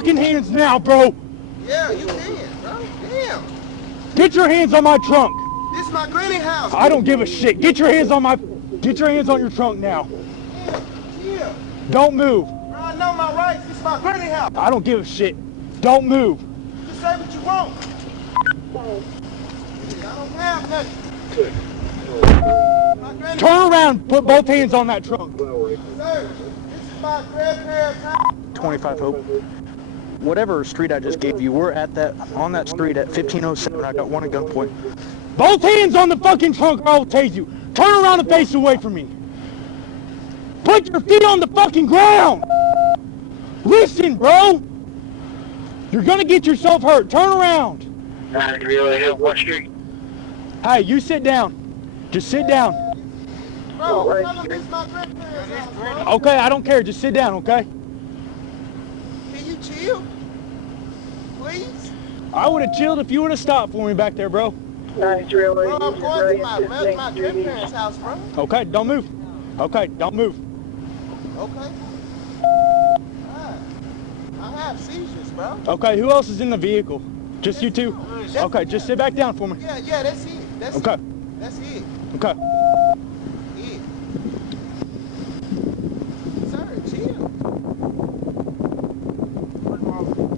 fucking hands now, bro. Yeah, you can, bro. Damn. Get your hands on my trunk. This is my granny house. I don't give a shit. Get your hands on your trunk now. Yeah. Don't move. Bro, I know my rights. This is my granny house. I don't give a shit. Don't move. Just say what you want. I don't have nothing. Turn around. Put both hands on that trunk. Sir, this is my grandparents' house. 25 Hope. Whatever street I just gave you, we're on that street at 1507. I got one at gunpoint. Both hands on the fucking trunk or I'll tase you. Turn around and face away from me. Put your feet on the fucking ground. Listen, bro. You're gonna get yourself hurt. Turn around. What street? Hey, you sit down. Just sit down. Bro, this is my grandparents' house, bro. Okay, I don't care. Just sit down, okay? Can you chill? Please? I would have chilled if you would have stopped for me back there, bro. Bro, I'm going to my grandparents' house, bro. Okay, don't move. Okay, don't move. Okay. I have seizures, bro. Okay, who else is in the vehicle? Just you two? Okay, just sit back down for me. Yeah, that's it. That's Okay. it. That's it. Okay. Yeah. Sir, chill.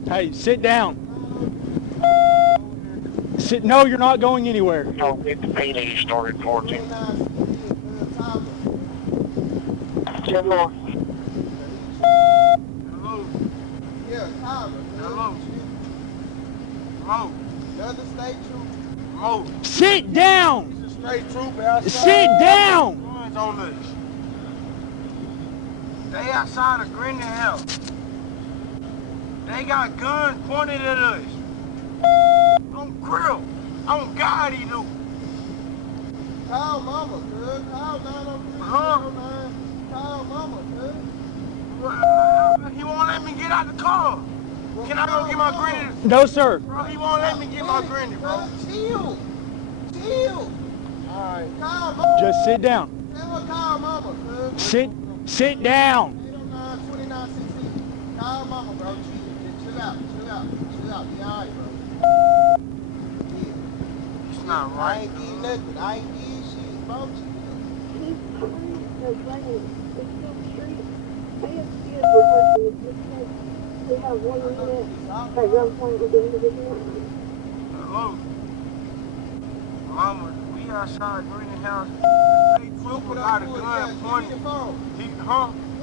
Hey, sit down. No, you're not going anywhere. No, get the PD started 14. 10 more. Hello. Yeah, Tyler. Hello. Hello. Another state trooper. Hello. Sit down. He's a straight trooper outside. Sit down. Guns on us. They outside of Granny house. They got guns pointed at us. On grill. On God he do. Call mama, cuz. Call 903. Call mama, cuz. He won't let me get out the car. Can I go get my granny? No, sir. Bro, he won't let me get my granny, bro. Chill. Chill. Alright. Call mama. Just sit down. Tell her call mama, cuz. Sit down. 809-2916. Call mama, bro. Chill out. Chill out. Chill out. Be alright, bro. It's not right. I ain't did nothing. I ain't did shit, bro. They have 1 minute at gunpoint with the individual. Hello. Mama, we outside Granny house. Hey, trooper got a gun pointed. Put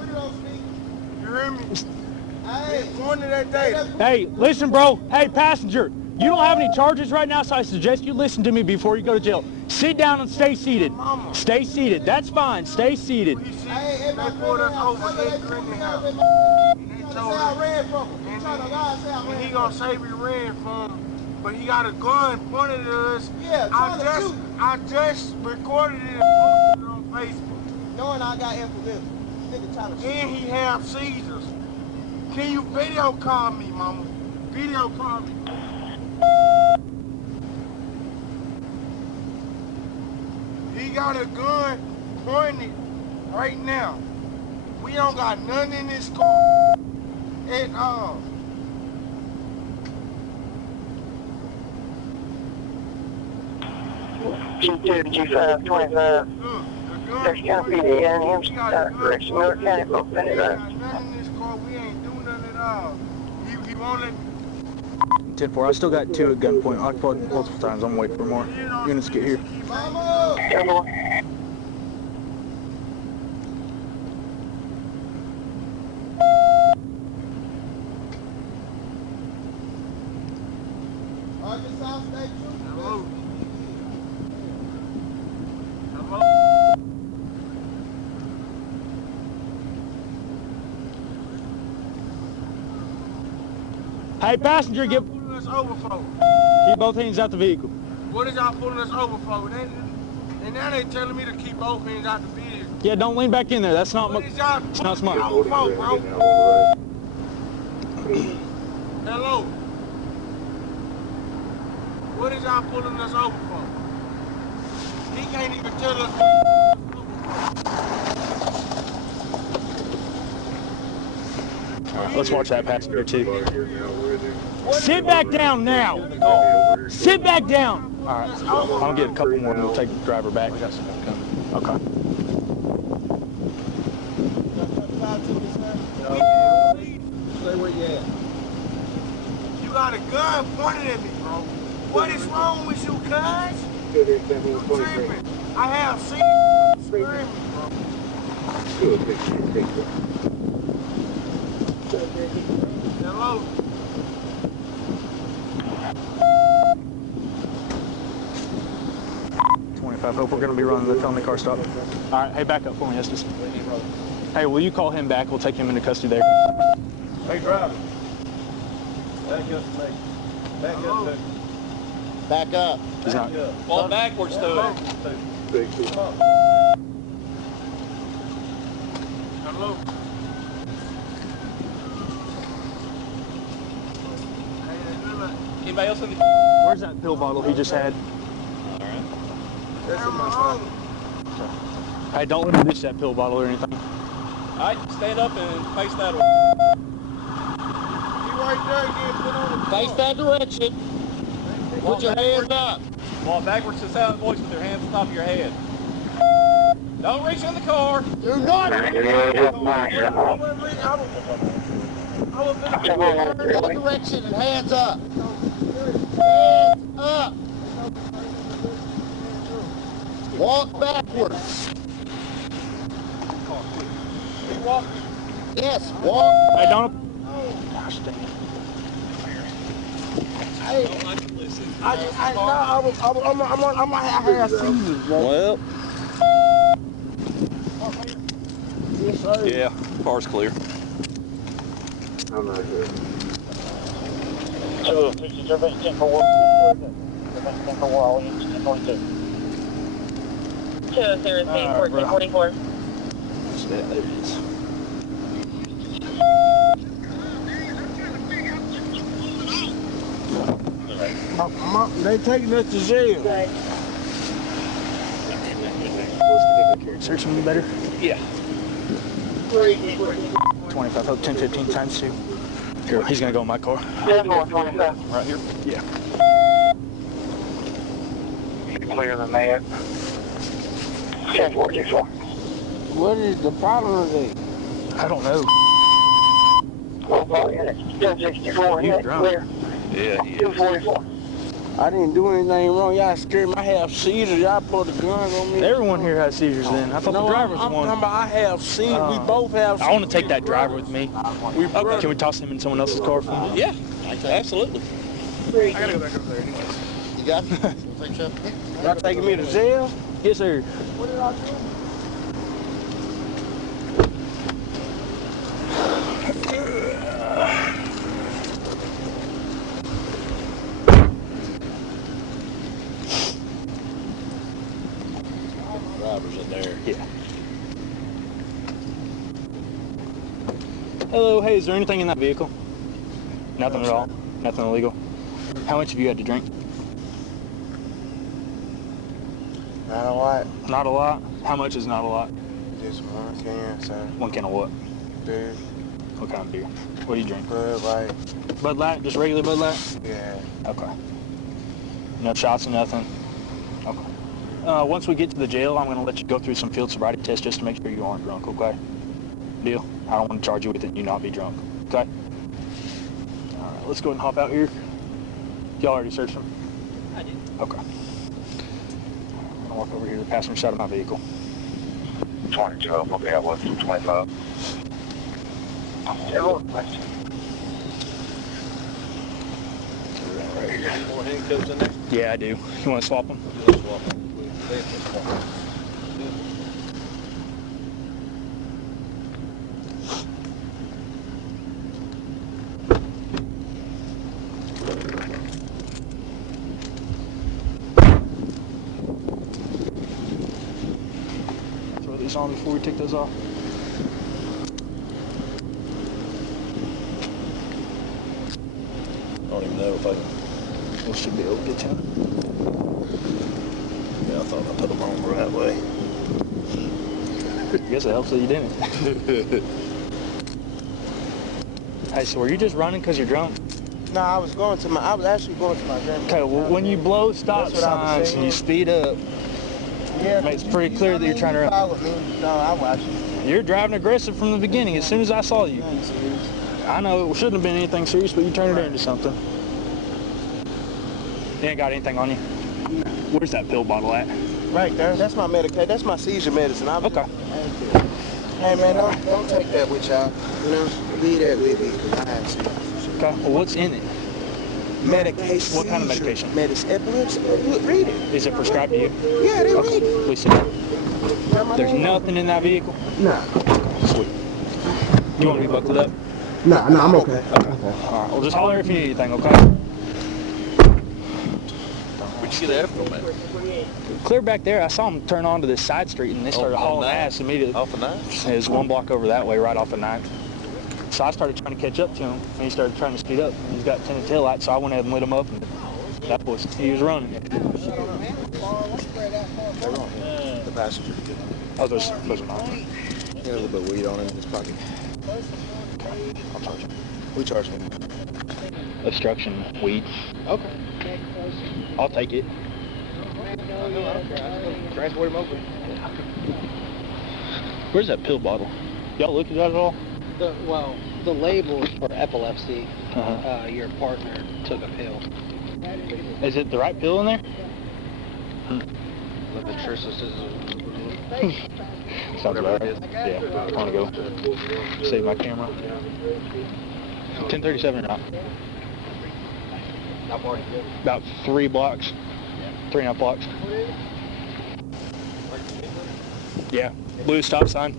it on speak. You hear me? Hey, pointed that day. Hey, listen, bro. Hey, passenger. You don't have any charges right now, so I suggest you listen to me before you go to jail. Sit down and stay seated. Stay seated. That's fine. Stay seated. Hey, they pulled us over at Granny house. They told us I ran from him. And he gonna say we ran from him, but he got a gun pointed at us. Yeah, I just recorded it and posted it on Facebook. Knowing I got epilepsy. Nigga trying to shoot. And he have seizures. Can you video call me, mama? Video call me. He got a gun pointed right now. We don't got nothing in this car at all. G2, G5, 25. Texarkana PD and him, correction, Miller County, both been it up. Nothing in this car, we ain't doing nothing at all. He won't let me. 10-4, I still got 2 at gunpoint. I called multiple times. I'm waiting for more units to get here. 10 more. Arkansas State Trooper. Hello. Hello. Hey, passenger, What pulling us over for? keep both hands out the vehicle. What is y'all pulling us over for? And now they telling me to keep both hands out the vehicle. Yeah, don't lean back in there. That's not What is y'all it's not smart. over for, bro? Hello. What is y'all pulling us over for? He can't even tell us. Alright, let's watch that passenger too. Sit back down now! Sit back down! Alright, I'll get a couple more and we'll take the driver back. Okay. Stay where you at. You got a gun pointed at me, bro. What is wrong with you, cuz? You tripping. I have seen you screaming, bro. Hello? 25, hope we're going to be running the felony car stop. Alright, hey, back up for me, Estes. Hey, will you call him back? We'll take him into custody there. Hey, driver. Back up, mate. Back up, mate. Back up. He's not. Fall backwards to it. Hello? Anybody else in the... Where's that pill bottle he just had? That's in my phone. Hey, don't let him ditch that pill bottle or anything. Alright, stand up and face that way. You right there again, put on the Face that direction. Put your hands up. Walk backwards to the sound of the voice with your hands on top of your head. Don't reach in the car. Do not. Direction and hands up. Hands up. Walk backwards. Walk. Yes, walk. Hey, don't. Gosh dang it. I'm gonna have seizures, bro. Well. Yes, sir. Yeah, car's clear. I'm not here. 250 service 10 for 1. Service 10 for 1, all units 1042. 203, 1444. There it is. They taking us to jail. Search me better? Yeah. 25, hope 10, 15 times 2. Here, he's gonna go in my car. Right here? Yeah. Clear the man. 1044. What is the problem today? I don't know. 1064, He's drunk. clear. Yeah, he is. 244. I didn't do anything wrong. Y'all scared me. I have seizures. Y'all put a gun on me. Everyone here has seizures then. I thought the driver's I'm one. talking about I have seizures. We both have seizures. I want to take that driver with me. Okay. Can we toss him in someone else's car for me? Yeah, absolutely. I gotta go back over there anyways. You got it? You think so? Y'all taking me to jail? Yes, sir. What did I do? Drivers in there. Yeah. Hello, hey, is there anything in that vehicle? Nothing at all? Nothing illegal? How much have you had to drink? Not a lot. Not a lot? How much is not a lot? Just one can, sir. One can of what? Beer, What kind of beer? What do you drink? Bud Light. Bud Light? Just regular Bud Light? Yeah. Okay. No shots or nothing? Okay. Once we get to the jail, I'm going to let you go through some field sobriety tests just to make sure you aren't drunk, okay? Deal? I don't want to charge you with it and you not be drunk, okay? All right, let's go ahead and hop out here. Y'all already searched them? I did. Okay. I'm going to walk over here to the passenger side of my vehicle. 22, okay, I was 25. Any more handcuffs in there? Yeah, I do. You want to swap them? Let's swap them. Throw these on before we take those off. I don't even know if I can. We should be able to get to them. Yeah, I thought I put them on the right way. I guess it helps that you didn't. Hey, so were you just running because you're drunk? No, I was actually going to my grandma. Okay, well, when you blow stop signs and you speed up, yeah, it's pretty clear that you're trying to run. Followed me. No, I watched you. You're driving aggressive from the beginning as soon as I saw you. I know it shouldn't have been anything serious, but you turned it into something. You ain't got anything on you? No. Where's that pill bottle at? Right there. That's my medication. That's my seizure medicine. Okay. Hey man, don't take that with y'all. You know, leave that with me because I have seizures. Okay. Well, what's in it? Medication. What kind of medication? Epilepsy. Read it. Is it prescribed to you? Yeah, they read Okay. it. Please sit down. There's nothing in that vehicle? Nah. Sweet. You want to be buckled up? Nah, I'm okay. Okay. All right. Well, just holler if you need anything, okay? Where'd you get that from, man? Clear back there. I saw them turn onto this side street and they started hauling ass immediately. Off of 9th? It was one block over that way, right off of 9th. So I started trying to catch up to him, and he started trying to speed up. And he's got tinted tail lights, so I went ahead and lit him up, and he was running. The passenger. Oh, those are not. He had a little bit of weed on him in his pocket. I'll charge him. We charge him. Obstruction, weed. Okay. I'll take it. Transport him over. Where's that pill bottle? Y'all look at that at all? The label is for epilepsy. Uh-huh. Your partner took a pill. Is it the right pill in there? Sounds about right. Yeah, I want to go save my camera. 10:37 or not? About 3 blocks. 3.5 blocks. Yeah, blue stop sign.